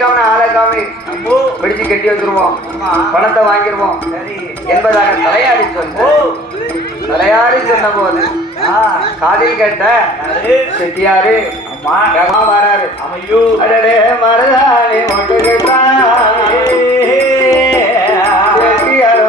போயிட்டோம்னா ஆளக்காமி பிடிச்சு கட்டி வச்சிருவோம், பணத்தை வாங்கிடுவோம் என்பதாக தலையாடி சொன்ன போது காதில் கேட்ட செட்டியாரு வராரு. அடடே மருதாணி ஒட்டு கேட்டான் செட்டியார்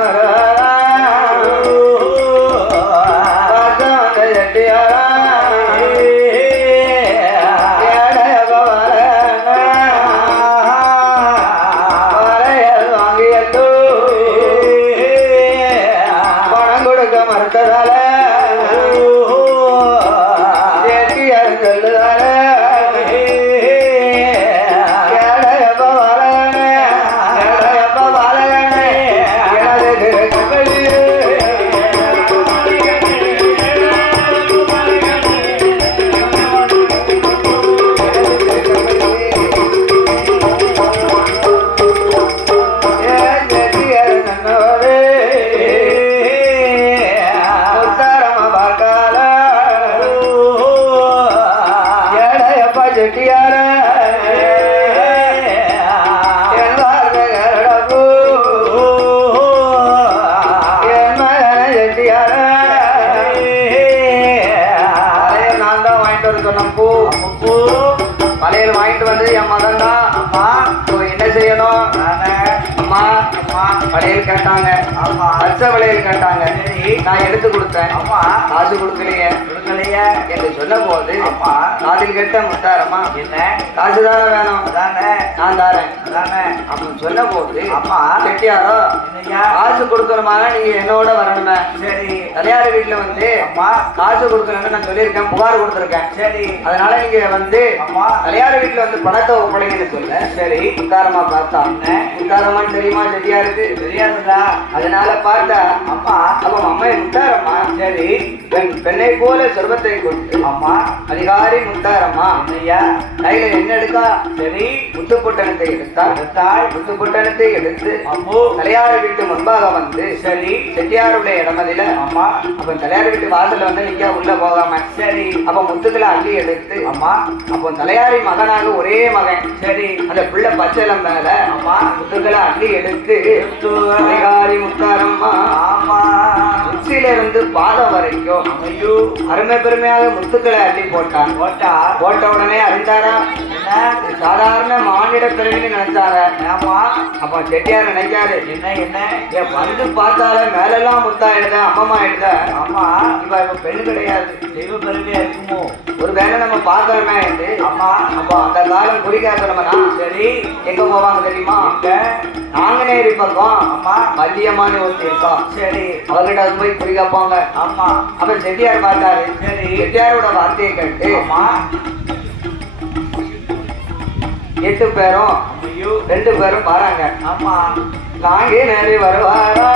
செட்டியாரா வளையல் வாங்கிட்டு வந்து என் மகன் தான். அம்மா என்ன செய்யணும்? அம்மா வளையல் கேட்டாங்க, அச்ச வளையல் கேட்டாங்க, நான் எடுத்து கொடுத்தேன். காசு கொடுக்கலையே என்று சொன்ன போது காதில் கேட்ட முத்தாரம்மா என்ன காசு தானே வேணும், நான் தாரேன் அப்படின்னு சொன்ன போது செட்டியாரோ காசு கொடுக்கணுமான நீங்க என்னோட வரணுமே. சரி, தலையார் வீட்டுல வந்து காசு கொடுக்கணும்னு நான் சொல்லியிருக்கேன், புகார் கொடுத்துருக்கேன். சரி, அதனால நீங்க வந்து தலையார் வீட்டுல வந்து பணத்தை ஒப்படைங்கன்னு சொல்ல. சரி, முத்தாரம்மா பார்த்தா முத்தாரம்மான்னு தெரியுமா செட்டியாருக்கு? தெரியாதுதா. அதனால பார்த்தா அப்ப அம்மா முத்தாரம்மா சரி பெண்ணை போல சொர்பத்தை கொடுத்து அதிகாரி முத்தாரம்மா கையில என்ன எடுத்தா? சரி, முத்துப்பொட்டணத்தை எடுத்தாள். முத்துப்பொட்டணத்தை எடுத்து தலையார் வீட்டு முன்பாக வந்து சரி செட்டியாருடைய இடமதில அப்ப தலையார் வீட்டு வாசல்ல வந்து நீங்க உள்ள போகாம சரி அப்ப முத்துக்களை அள்ளி எடுத்து அப்போ தலையாரி மகனாக ஒரே மகன் சரி அந்த பிள்ளை பச்சைலம் மேல முத்துக்களை அள்ளி எடுத்து அதிகாரி முத்தாரம்மா உச்சியில இருந்து பாதம் வரைக்கும் அருமை பெருமையாக முத்துக்களை அள்ளி போட்ட உடனே அறிந்தாரா சாதாரண மானிட பிறவின்னு நினைச்சாரு. அப்ப செட்டியார் நினைக்காரு என்ன வந்து பார்த்தாலே மேலெல்லாம் முத்தாயிடுத அம்மம்மா ஆயிடுத. இப்ப பெண்ணு கிடையாது, தெய்வ பெருமையா இருக்குமோ ஒரு வேலை நம்ம பார்க்கறோமே என்று. அப்போ அந்த காலம் குறிக்காக்கிறோம்னா சரி எங்க போவாங்க தெரியுமா? நாங்கநேரி பக்கம் மல்லியம்மான்னு ஒருத்தி இருக்கோம். சரி, அவர்கிட்ட போய் குறி காப்பாங்க. அப்ப செட்டியார் பார்த்தாரு. சரி, செட்டியாரோட வார்த்தையை கேட்டு 8 பேரும் 2 பேரும் வராங்க. நாங்கே நேரி வருவாரா